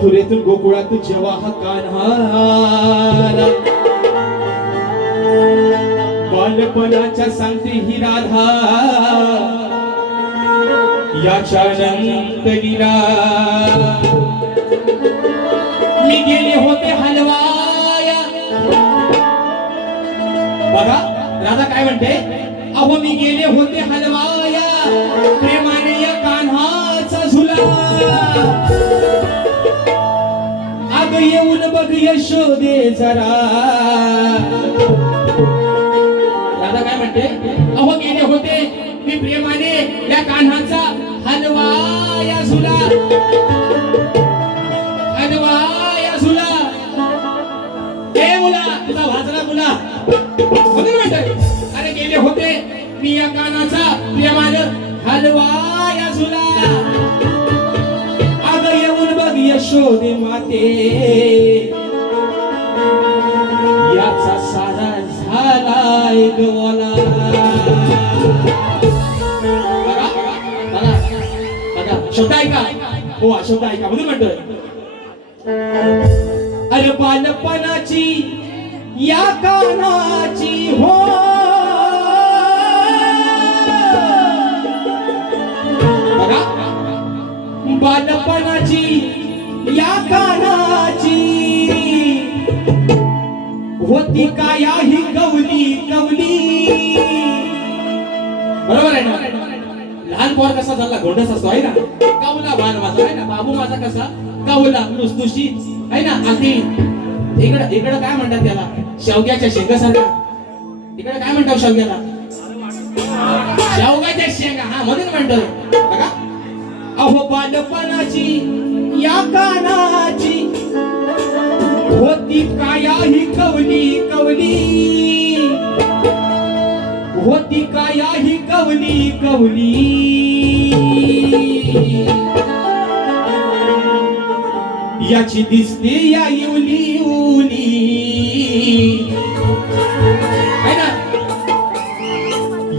मथुरेतून गोकुळात जेव्हा हा कान्हा बालपणाच्या सांगते ही राधा. याच्या अनंत मी गेले होते हलवाया. बघा राधा काय म्हणते? अहो मी गेले होते हलवाया. येऊन बघ यशोदे जरा. दादा काय म्हणते? अहो गेले होते. मी प्रेमाने या कान्हाचा हलवा हलवाया झुला हलवाया झुला ए मुला तुझा वाजला मुला. शब्द ऐका हो शब्द ऐका म्हणून म्हणतोय. अरे बालपणाची या कानाची हो. बघा. बालपणाची या कानाची होती काया ही कवली कवली बरोबर आहे ना? लहान पोर कसा झाला? गोंडस असतो आहे ना? कवला बाल माझा आहे ना? बाबू माझा कसा? कवला लुसलुशीत आहे ना? अगदी इकडं इकडं काय म्हणतात त्याला? शेवग्याच्या शेंगासारखा. इकडे काय म्हणतात शेवग्याला? शेवग्याच्या शेंगा. हा म्हणून म्हणतो. बघा. अहो बालपणाची या कानाची होती काया ही कवली कवली. होती काया ही कवली कवली याची दिसते या इवली इवली ना?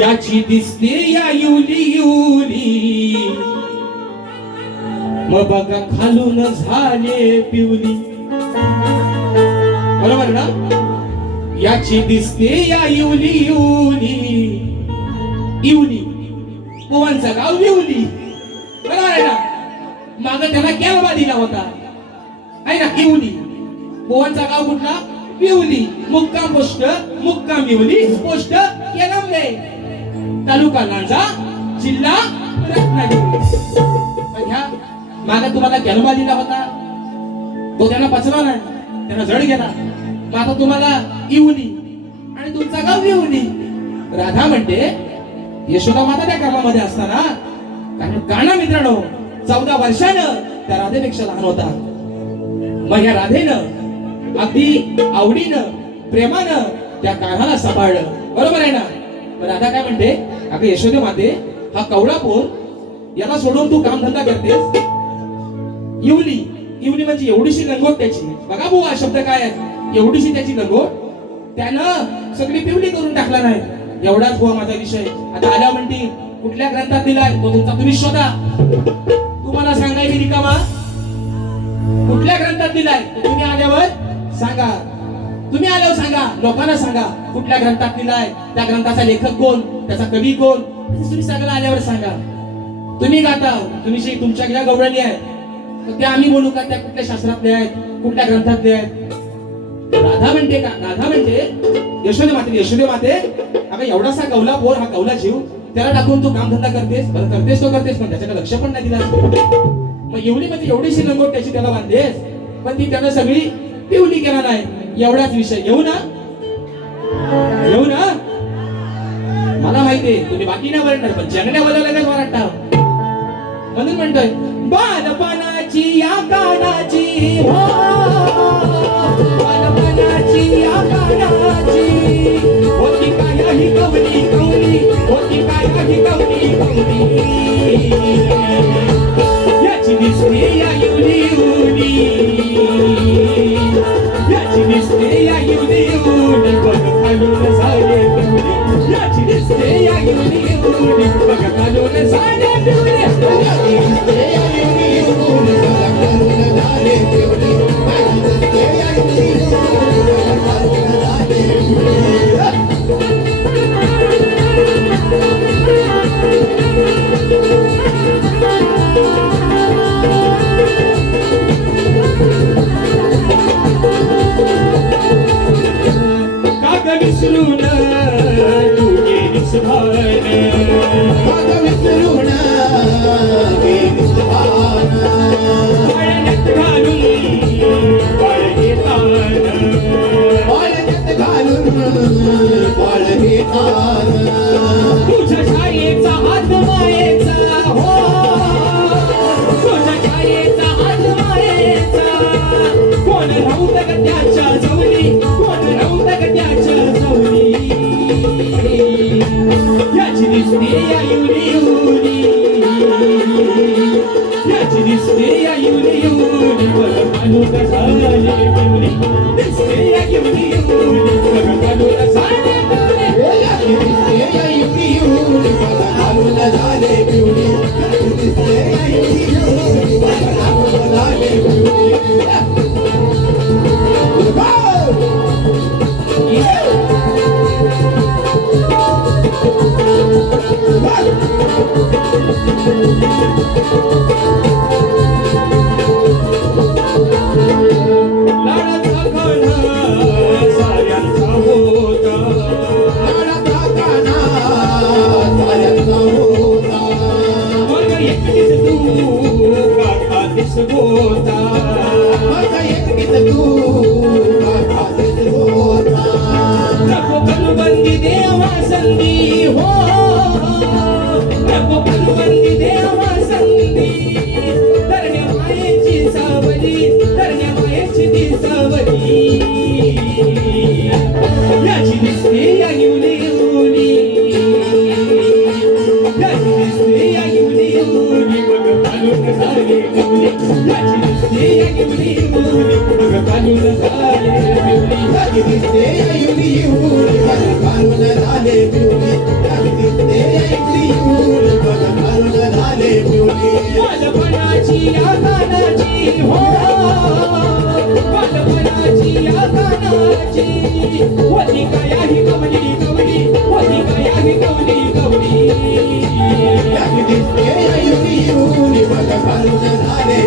याची दिसते या इवली इवली मग बघा खालून झाले पिवली। बरोबर ना? याची दिसते या इवली इवली इवली पोवांचा गाव इवली बरोबर आहे ना? माग त्याला कॅलबा दिला होता. आहे ना? इवली पोवांचा गाव कुठला? पिवली मुक्काम पोस्ट मुक्काम विवली पोस्ट केलंबे तालुका लांजा जिल्हा रत्नागिरी. ह्या माग तुम्हाला कॅलबा दिला होता. तो त्यांना पचला नाही. त्यांना जड गेला मग आता तुम्हाला इवली आणि तुमचा गाव इवली राधा म्हणते यशोदा माता त्या कामामध्ये असताना कारण काना मित्रांनो चौदा वर्षानं त्या राधेपेक्षा लहान होता. मग या राधेनं अगदी आवडीनं प्रेमानं त्या कानाला सांभाळलं. बरोबर आहे ना? पण राधा काय म्हणते? अगं यशोदे माते हा कवळा पोर याला सोडून तू कामधंदा करतेस? इवली इवली म्हणजे एवढीशी लंगोट त्याची. बघा बुवा शब्द काय आहे? एवढीशी त्याची लंगोट त्यानं सगळी पिवली करून टाकला नाही. एवढाच बुवा माझा विषय. आता आल्या म्हणती कुठल्या ग्रंथात दिलाय तो तुमचा तुम्ही शोधा. तुम्हाला सांगायची रिकामा कुठल्या ग्रंथात दिलाय तुम्ही आल्यावर सांगा. तुम्ही आल्यावर सांगा. लोकांना सांगा कुठल्या ग्रंथात दिलाय त्या ग्रंथाचा लेखक कोण? त्याचा कवी कोण? तुम्ही सगळं आल्यावर सांगा. तुम्ही गाता तुम्ही तुमच्या गवळणी गौरणी आहे तर त्या आम्ही बोलू का? त्या कुठल्या शास्त्रातले आहेत? कुठल्या ग्रंथातले आहेत? राधा म्हणते का? राधा म्हणते यशोदे माते यशोदे माते अगं एवढासा कवला बोर हा कवला जीव त्याला टाकून तू कामधंदा करतेस बरं करतेस तो करतेस पण त्याच्याकडे लक्ष पण नाही दिलास मग एवढी म्हणजे एवढीशी लंगोट त्याची त्याला बांधतेस पण ती त्यानं सगळी पिवली केला नाही. एवढाच विषय. घेऊ ना? घेऊ ना? मला माहितीये तुम्ही बाकी नाही वरणार पण जगण्या बदलल्याच वरटा म्हणून म्हणतोय बालपणाची या कानाची हो. Thank you. Yeah. होता. माझा एकटीच तू माझा होता. नको बनबंदी देवा संधी हो. नको बनबंदी देवा Yeah.